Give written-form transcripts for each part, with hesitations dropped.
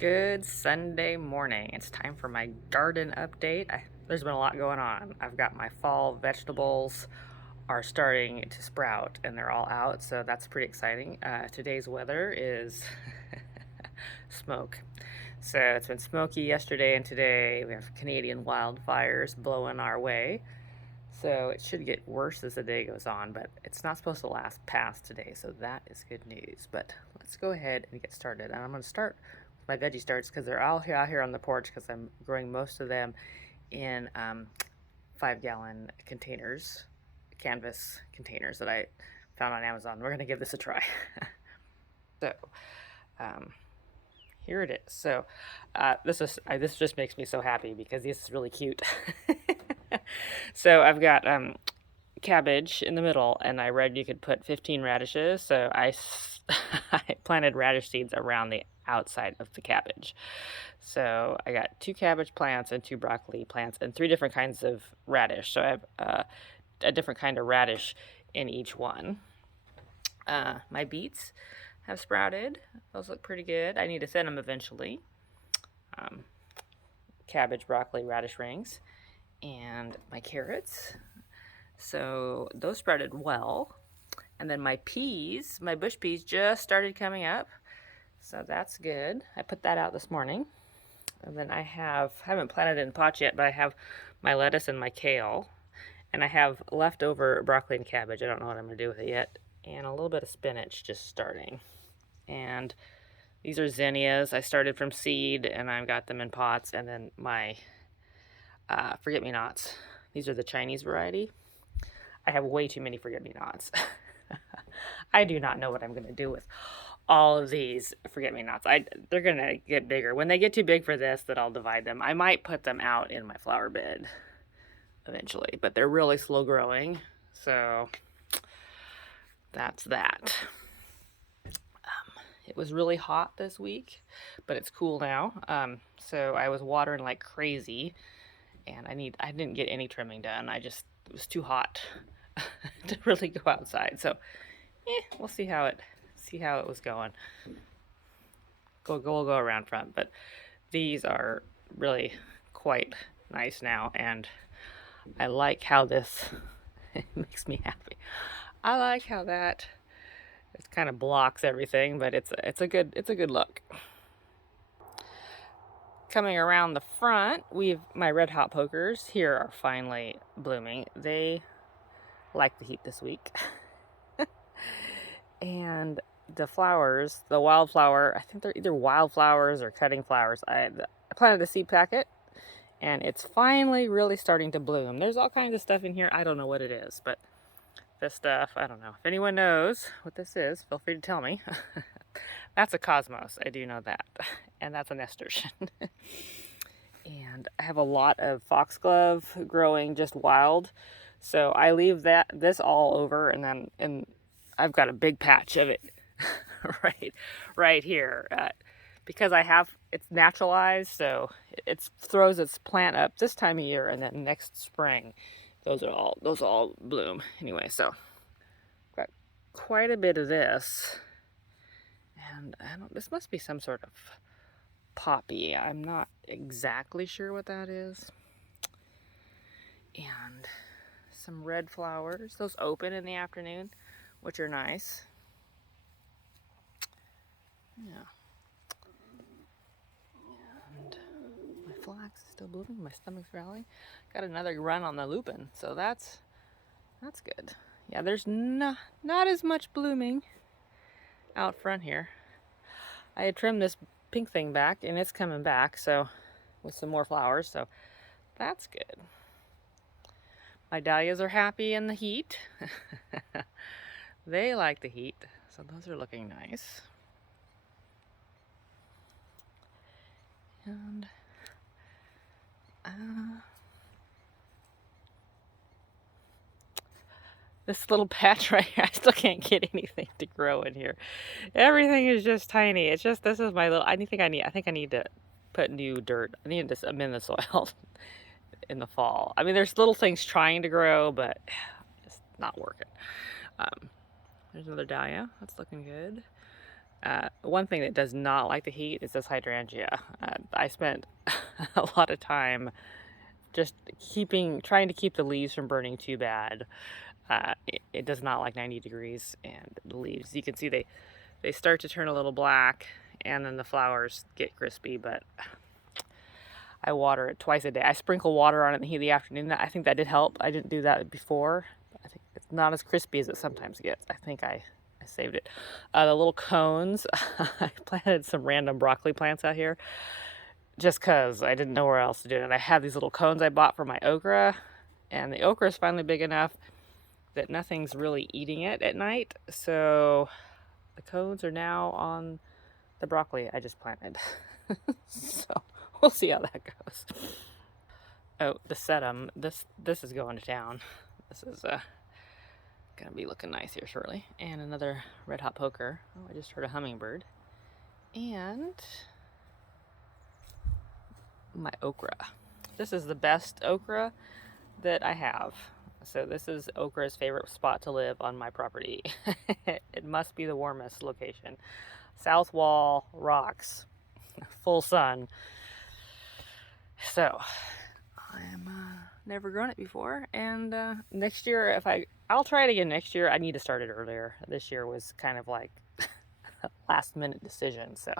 Good Sunday morning. It's time for my garden update. There's been a lot going on. I've got my fall vegetables are starting to sprout and they're all out, so that's pretty exciting. Today's weather is smoke. So it's been smoky yesterday and today. We have Canadian wildfires blowing our way. So it should get worse as the day goes on, but it's not supposed to last past today, so that is good news. But let's go ahead and get started. And I'm going to start with my veggie starts because they're all out here on the porch because I'm growing most of them in 5-gallon containers, canvas containers that I found on Amazon. We're going to give this a try. So here it is. So this just makes me so happy because this is really cute. So I've got cabbage in the middle, and I read you could put 15 radishes. So I planted radish seeds around the outside of the cabbage. So I got 2 cabbage plants and 2 broccoli plants and 3 different kinds of radish. So I have a different kind of radish in each one. My beets have sprouted. Those look pretty good. I need to thin them eventually. Cabbage, broccoli, radish rings. And my carrots. So those sprouted well. And then my peas, my bush peas just started coming up. So that's good. I put that out this morning. And then I haven't planted it in pots yet, but I have my lettuce and my kale. And I have leftover broccoli and cabbage. I don't know what I'm going to do with it yet. And a little bit of spinach just starting. And these are zinnias. I started from seed and I've got them in pots. And then my forget-me-nots. These are the Chinese variety. I have way too many forget-me-nots. I do not know what I'm going to do with all of these forget-me-nots. They're going to get bigger. When they get too big for this, then I'll divide them. I might put them out in my flower bed eventually, but they're really slow growing. So that's that. It was really hot this week, but it's cool now. So I was watering like crazy. And I didn't get any trimming done. It was too hot to really go outside. So, we'll see how it was going. We'll go around front, but these are really quite nice now, and I like how this it makes me happy. I like how that it kind of blocks everything, but it's a good look. Coming around the front, my red hot pokers here are finally blooming. They like the heat this week. And the flowers, the wildflower, I think they're either wildflowers or cutting flowers. I planted a seed packet and it's finally really starting to bloom. There's all kinds of stuff in here. I don't know what it is, but this stuff, I don't know. If anyone knows what this is, feel free to tell me. That's a cosmos, I do know that. And that's a nasturtium. And I have a lot of foxglove growing just wild. So I leave this all over, and I've got a big patch of it right here. Because it's naturalized, so it throws its plant up this time of year, and then next spring those all bloom anyway. So got quite a bit of this, and this must be some sort of poppy. I'm not exactly sure what that is. And some red flowers. Those open in the afternoon, which are nice. Yeah. And my flax is still blooming. My stomach's rallying. Got another run on the lupin, so that's good. Yeah, there's not as much blooming out front here. I had trimmed this pink thing back, and it's coming back, so with some more flowers, so that's good. My dahlias are happy in the heat. They like the heat, so those are looking nice. And this little patch right here, I still can't get anything to grow in here. Everything is just tiny. This is my little, I think I need to put new dirt. I need to amend the soil in the fall. I mean, there's little things trying to grow, but it's not working. There's another dahlia. That's looking good. One thing that does not like the heat is this hydrangea. I spent a lot of time just trying to keep the leaves from burning too bad. It does not like 90 degrees, and the leaves, you can see they start to turn a little black, and then the flowers get crispy, but I water it twice a day. I sprinkle water on it in the heat of the afternoon. I think that did help. I didn't do that before. I think it's not as crispy as it sometimes gets. I think I saved it. The little cones, I planted some random broccoli plants out here just because I didn't know where else to do it. And I have these little cones I bought for my okra, and the okra is finally big enough that nothing's really eating it at night. So the cones are now on the broccoli I just planted. So we'll see how that goes. Oh, the sedum. This is going to town. This is gonna be looking nice here shortly. And another red hot poker. Oh, I just heard a hummingbird. And my okra. This is the best okra that I have. So this is okra's favorite spot to live on my property. It must be the warmest location. South wall, rocks, full sun. So I'm never grown it before, and next year I'll try it again next year. I need to start it earlier. This year was kind of like a last minute decision, so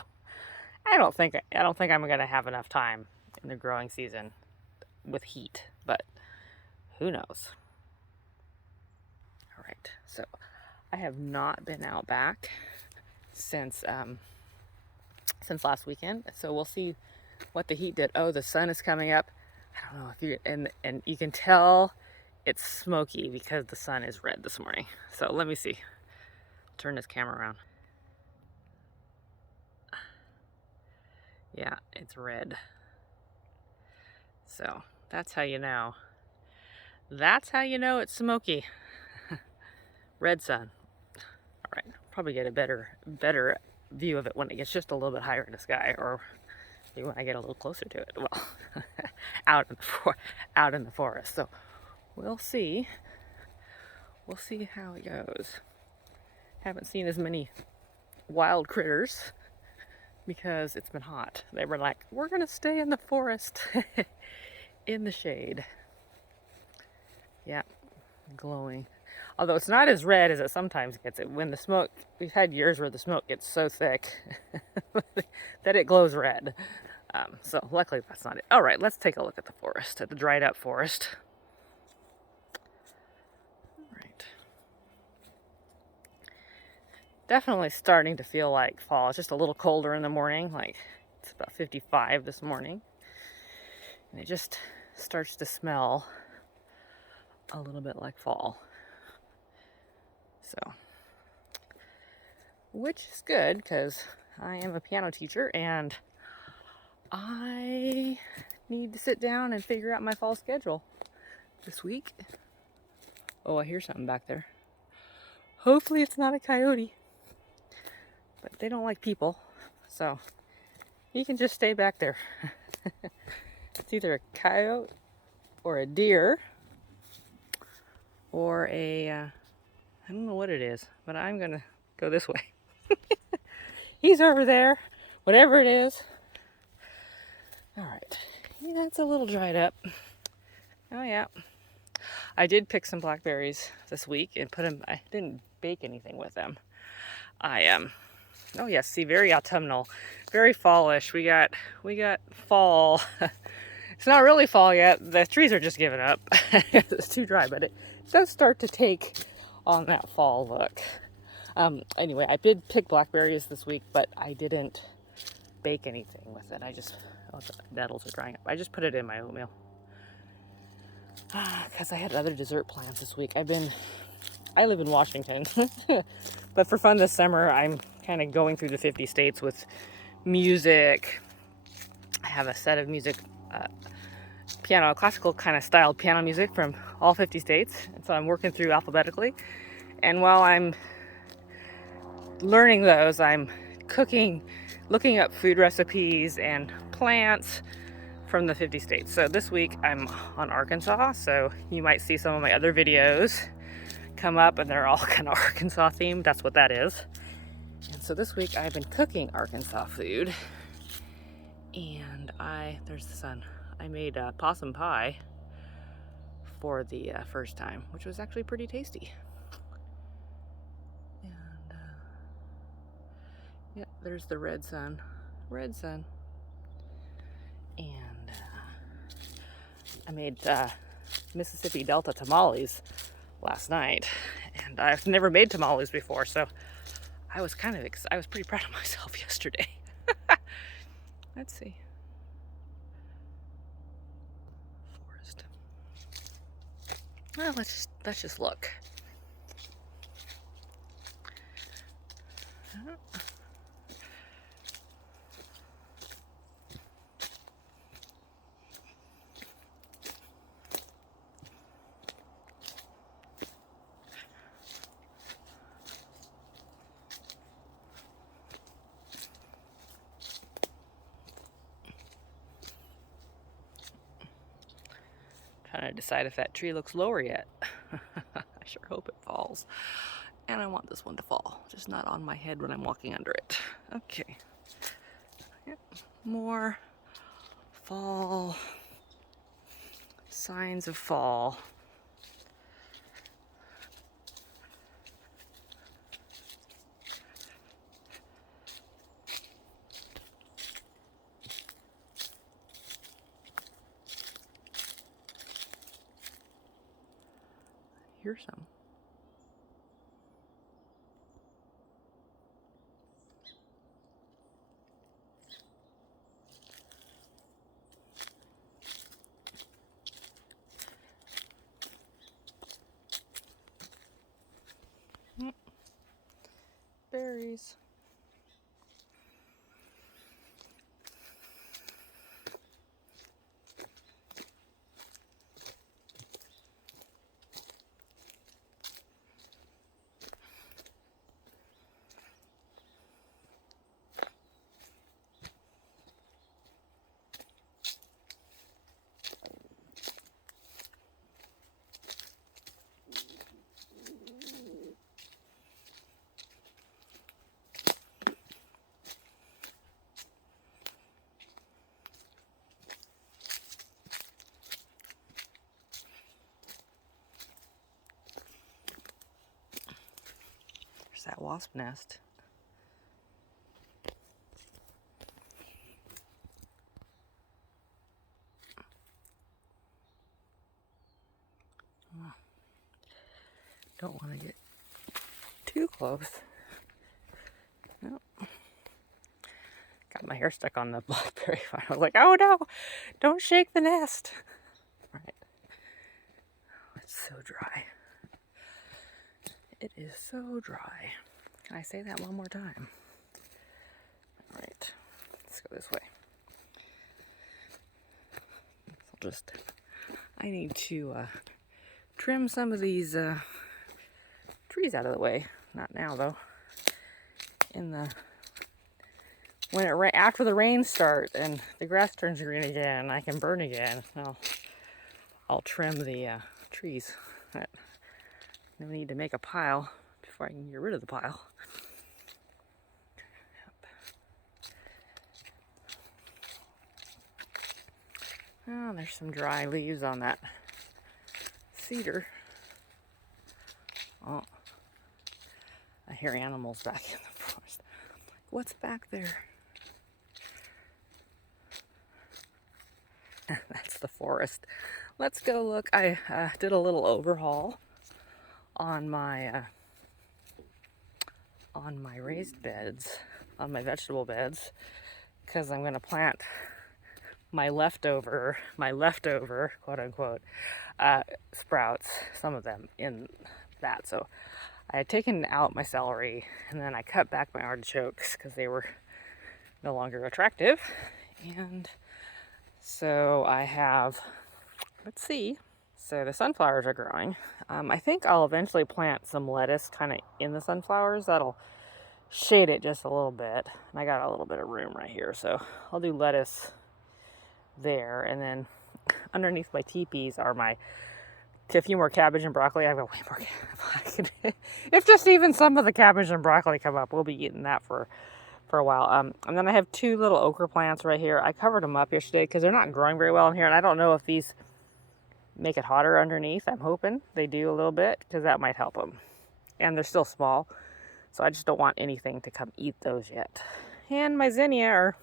I don't think I'm gonna have enough time in the growing season with heat, but who knows. All right, so I have not been out back since last weekend, so we'll see what the heat did. Oh, the sun is coming up. I don't know if you and you can tell it's smoky because the sun is red this morning. So let me see. Turn this camera around. Yeah, it's red. So that's how you know. That's how you know it's smoky. Red sun. All right, probably get a better view of it when it gets just a little bit higher in the sky, or maybe when I get a little closer to it. Well, out in the forest. So we'll see. We'll see how it goes. Haven't seen as many wild critters because it's been hot. They were like, we're gonna stay in the forest in the shade. Yeah, glowing. Although it's not as red as it sometimes gets. When the smoke, we've had years where the smoke gets so thick that it glows red. So luckily that's not it. All right, let's take a look at the forest, at the dried up forest. All right. Definitely starting to feel like fall. It's just a little colder in the morning. Like it's about 55 this morning. And it just starts to smell a little bit like fall. So, which is good because I am a piano teacher and I need to sit down and figure out my fall schedule this week. Oh, I hear something back there. Hopefully it's not a coyote, but they don't like people, so you can just stay back there. It's either a coyote or a deer or a I don't know what it is, but I'm gonna go this way. He's over there, whatever it is. All right, yeah, it's a little dried up. Oh yeah, I did pick some blackberries this week and put them. I didn't bake anything with them. Oh yes, see, very autumnal, very fallish. We got fall. It's not really fall yet. The trees are just giving up. It's too dry, but it does start to take on that fall look. Anyway, I did pick blackberries this week, but I didn't bake anything with it. The nettles are drying up. I just put it in my oatmeal. Because I had other dessert plans this week. I live in Washington, but for fun this summer, I'm kind of going through the 50 states with music. I have a set of music, classical kind of styled piano music from all 50 states. And so I'm working through alphabetically. And while I'm learning those, I'm cooking, looking up food recipes and plants from the 50 states. So this week I'm on Arkansas, so you might see some of my other videos come up and they're all kind of Arkansas themed. That's what that is. And so this week I've been cooking Arkansas food, and there's the sun. I made possum pie for the first time, which was actually pretty tasty. And yeah, there's the red sun. And I made Mississippi Delta tamales last night, and I've never made tamales before, so I was I was pretty proud of myself yesterday. Let's see. Forest. Well, let's just look. Trying to decide if that tree looks lower yet. I sure hope it falls. And I want this one to fall, just not on my head when I'm walking under it. Okay. Yep. More fall. Signs of fall. Here's some. Berries. There's that wasp nest. Don't want to get too close. Nope. Got my hair stuck on the blackberry vine. I was like, oh no, don't shake the nest. All right. It's so dry. It is so dry. Can I say that one more time? All right, let's go this way. I need to trim some of these trees out of the way. Not now though. After the rains start and the grass turns green again, I can burn again. I'll trim the trees. No need to make a pile before I can get rid of the pile. Oh, there's some dry leaves on that cedar. Oh, I hear animals back in the forest. What's back there? That's the forest. Let's go look. I did a little overhaul on my raised beds, on my vegetable beds, because I'm going to plant my leftover quote unquote sprouts, some of them in that. So I had taken out my celery and then I cut back my artichokes because they were no longer attractive. And so I have, let's see, so the sunflowers are growing. I think I'll eventually plant some lettuce kind of in the sunflowers. That'll shade it just a little bit. And I got a little bit of room right here, so I'll do lettuce there. And then underneath my teepees are my a few more cabbage and broccoli. I've got way more cabbage. If just even some of the cabbage and broccoli come up, we'll be eating that for a while. And then I have 2 little okra plants right here. I covered them up yesterday because they're not growing very well in here, and I don't know if these make it hotter underneath. I'm hoping they do a little bit because that might help them. And they're still small, so I just don't want anything to come eat those yet. And my zinnia are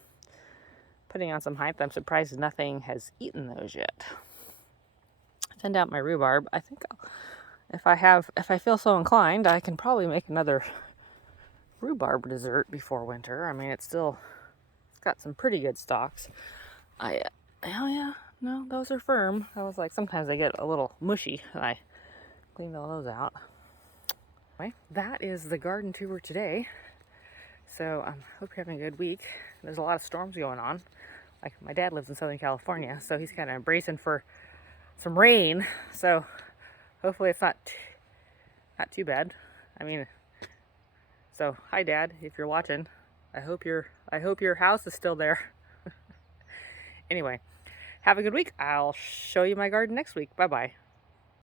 putting on some height. I'm surprised nothing has eaten those yet. Thinned out my rhubarb. I think if I feel so inclined, I can probably make another rhubarb dessert before winter. I mean, it's got some pretty good stalks. Oh yeah, no, those are firm. I was like, sometimes they get a little mushy, and I cleaned all those out. Anyway, that is the garden tour today. So I hope you're having a good week. There's a lot of storms going on. Like, my dad lives in Southern California, so he's kind of bracing for some rain. So hopefully it's not too bad. I mean, so hi Dad, if you're watching. I hope your house is still there. Anyway, have a good week. I'll show you my garden next week. Bye bye.